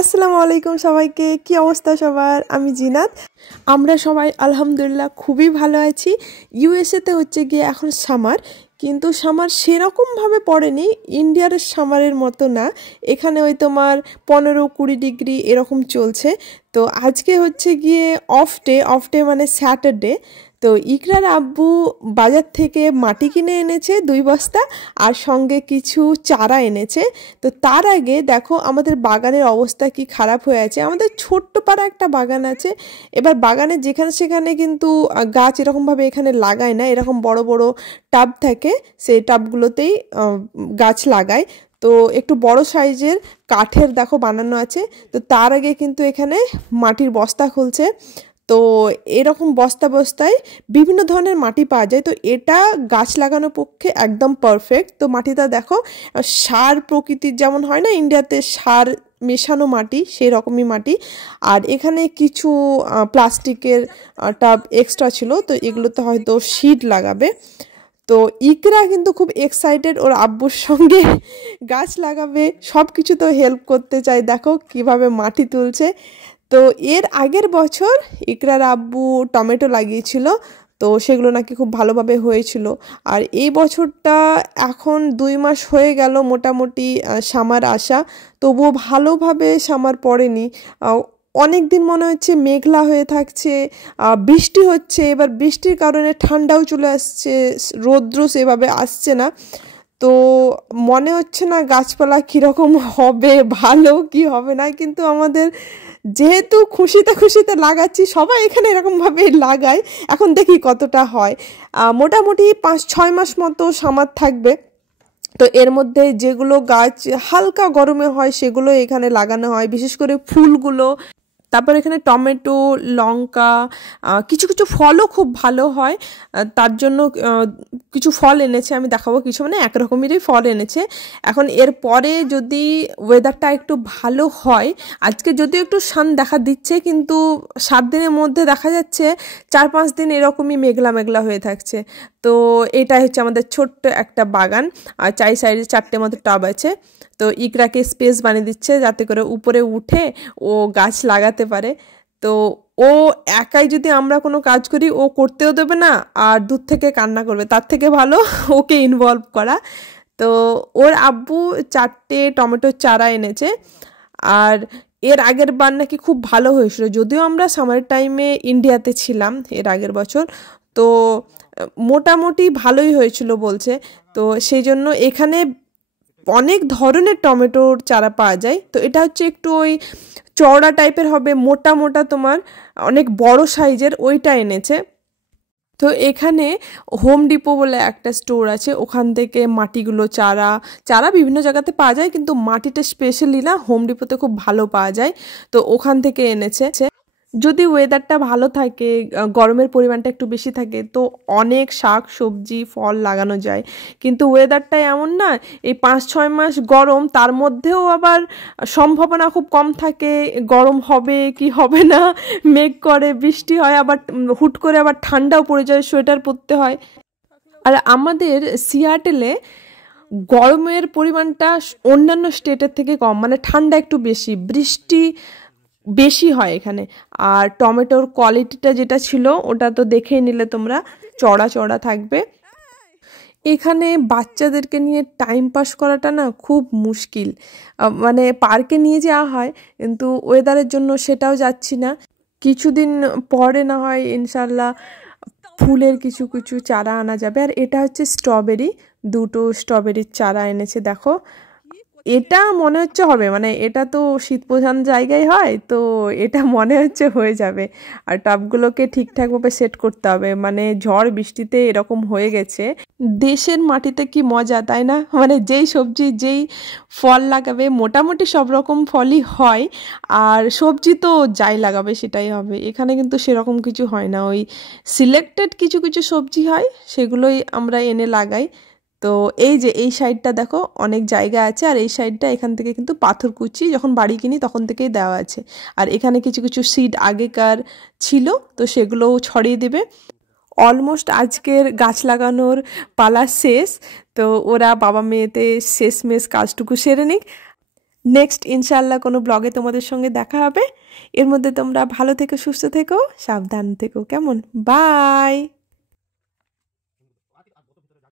আসসালামু আলাইকুম সবাইকে। কি অবস্থা সবার? আমি জিনাত। আমরা সবাই আলহামদুলিল্লাহ খুবই ভালো আছি। ইউএসএতে হচ্ছে গিয়ে এখন সামার, কিন্তু সামার সেরকমভাবে পড়েনি, ইন্ডিয়ার সামারের মতো না। এখানে ওই তোমার 15-20 ডিগ্রি এরকম চলছে। তো আজকে হচ্ছে গিয়ে অফ ডে মানে স্যাটারডে। তো ইকরার আব্বু বাজার থেকে মাটি কিনে এনেছে 2 বস্তা, আর সঙ্গে কিছু চারা এনেছে। তো তার আগে দেখো আমাদের বাগানের অবস্থা কি খারাপ হয়ে আছে। আমাদের ছোট্ট পাড়া একটা বাগান আছে। এবার বাগানে যেখানে সেখানে কিন্তু গাছ এরকমভাবে এখানে লাগায় না, এরকম বড় বড় টাব থাকে, সেই টাবগুলোতেই গাছ লাগায়। তো একটু বড় সাইজের কাঠের দেখো বানানো আছে। তো তার আগে কিন্তু এখানে মাটির বস্তা খুলছে। তো এরকম বস্তায় বিভিন্ন ধরনের মাটি পাওয়া যায়। তো এটা গাছ লাগানোর পক্ষে একদম পারফেক্ট। তো মাটিটা দেখো সার প্রকৃতির যেমন হয় না, ইন্ডিয়াতে সার মেশানো মাটি, সেই রকমই মাটি। আর এখানে কিছু প্লাস্টিকের টাব এক্সট্রা ছিল, তো এগুলোতে হয়তো সিড লাগাবে। তো ইকরা কিন্তু খুব এক্সাইটেড, ওর আব্বুর সঙ্গে গাছ লাগাবে, সব কিছু তো হেল্প করতে চাই। দেখো কিভাবে মাটি তুলছে। তো এর আগের বছর ইকরার আব্বু টমেটো লাগিয়েছিল, তো সেগুলো নাকি খুব ভালোভাবে হয়েছিল। আর এই বছরটা এখন 2 মাস হয়ে গেল মোটামুটি সামার আসা, তবুও ভালোভাবে সামার পড়েনি। অনেক দিন মনে হচ্ছে মেঘলা হয়ে থাকছে, বৃষ্টি হচ্ছে। এবার বৃষ্টির কারণে ঠান্ডাও চলে আসছে, রৌদ্র সেভাবে আসছে না। তো মনে হচ্ছে না গাছপালা কীরকম হবে, ভালো কি হবে না। কিন্তু আমাদের যেহেতু খুশিতে লাগাচ্ছি, সবাই এখানে এরকমভাবে লাগায়। এখন দেখি কতটা হয়। মোটামুটি 5-6 মাস মতো সামার থাকবে। তো এর মধ্যে যেগুলো গাছ হালকা গরমে হয় সেগুলো এখানে লাগানো হয়, বিশেষ করে ফুলগুলো। তারপর এখানে টমেটো, লঙ্কা, কিছু কিছু ফলও খুব ভালো হয়। তার জন্য কিছু ফল এনেছে, আমি দেখাবো কিছু, মানে একরকমেরই ফল এনেছে। এখন এর পরে যদি ওয়েদারটা একটু ভালো হয়, আজকে যদিও একটু সান দেখা দিচ্ছে, কিন্তু 7 দিনের মধ্যে দেখা যাচ্ছে 4-5 দিন এরকমই মেঘলা মেঘলা হয়ে থাকছে। তো এটাই হচ্ছে আমাদের ছোট্ট একটা বাগান, আর 4 সাইডে 4টে মতো টব আছে। তো ইকরাকে স্পেস বানিয়ে দিচ্ছে যাতে করে উপরে উঠে ও গাছ লাগাতে পারে। তো ও একাই যদি আমরা কোনো কাজ করি, ও করতেও দেবে না, আর দূর থেকে কান্না করবে। তার থেকে ভালো ওকে ইনভলভ করা। তো ওর আব্বু 4টে টমেটোর চারা এনেছে। আর এর আগের বার নাকি খুব ভালো হয়েছিল, যদিও আমরা সামার টাইমে ইন্ডিয়াতে ছিলাম এর আগের বছর। তো মোটামুটি ভালোই হয়েছিল বলছে। তো সেই জন্য এখানে অনেক ধরনের টমেটোর চারা পাওয়া যায়। তো এটা হচ্ছে একটু ওই চওড়া টাইপের হবে, মোটা মোটা, তোমার অনেক বড় সাইজের, ওইটা এনেছে। তো এখানে হোম ডিপো বলে একটা স্টোর আছে, ওখান থেকে মাটিগুলো চারা বিভিন্ন জায়গাতে পাওয়া যায়, কিন্তু মাটিটা স্পেশালি না, হোম ডিপোতে খুব ভালো পাওয়া যায়। তো ওখান থেকে এনেছে। যদি ওয়েদারটা ভালো থাকে, গরমের পরিমাণটা একটু বেশি থাকে, তো অনেক শাক সবজি ফল লাগানো যায়। কিন্তু ওয়েদারটা এমন না, এই 5-6 মাস গরম, তার মধ্যেও আবার সম্ভাবনা খুব কম থাকে গরম হবে কি হবে না। মেঘ করে, বৃষ্টি হয়, আবার হুট করে আবার ঠান্ডাও পড়ে যায়, সোয়েটার পরতে হয়। আর আমাদের সিয়াটেলে গরমের পরিমাণটা অন্যান্য স্টেটের থেকে কম, মানে ঠান্ডা একটু বেশি, বৃষ্টি বেশি হয় এখানে। আর টমেটোর কোয়ালিটিটা যেটা ছিল ওটা তো দেখেই নিলে তোমরা, চড়া চড়া থাকবে। এখানে বাচ্চাদেরকে নিয়ে টাইম পাস করাটা না খুব মুশকিল। মানে পার্কে নিয়ে যাওয়া হয়, কিন্তু ওয়েদারের জন্য সেটাও যাচ্ছি না। কিছুদিন পরে না হয় ইনশাল্লাহ ফুলের কিছু কিছু চারা আনা যাবে। আর এটা হচ্ছে স্ট্রবেরি, 2টো স্ট্রবেরির চারা এনেছে। দেখো এটা মনে হচ্ছে হবে, মানে এটা তো শীত প্রধান জায়গায় হয়, তো এটা মনে হচ্ছে হয়ে যাবে। আর টবগুলোকে ঠিকঠাকভাবে সেট করতে হবে, মানে ঝড় বৃষ্টিতে এরকম হয়ে গেছে। দেশের মাটিতে কি মজা, তাই না? মানে যেই সবজি যেই ফল লাগাবে, মোটামুটি সব রকম ফলই হয়। আর সবজি তো যাই লাগাবে সেটাই হবে। এখানে কিন্তু সেরকম কিছু হয় না, ওই সিলেক্টেড কিছু কিছু সবজি হয়, সেগুলোই আমরা এনে লাগাই। তো এই যে এই সাইডটা দেখো অনেক জায়গা আছে, আর এই সাইডটা এখান থেকে কিন্তু পাথরকুচি যখন বাড়ি কিনি তখন থেকেই দেওয়া আছে। আর এখানে কিছু কিছু সিড আগেকার ছিল, তো সেগুলোও ছড়িয়ে দেবে। অলমোস্ট আজকের গাছ লাগানোর পালা শেষ। তো ওরা বাবা মেয়েতে শেষমেশ কাজটুকু সেরে নিক। নেক্সট ইনশাআল্লাহ কোনো ব্লগে তোমাদের সঙ্গে দেখা হবে। এর মধ্যে তোমরা ভালো থেকো, সুস্থ থেকো, সাবধান থেকো, কেমন? বাই।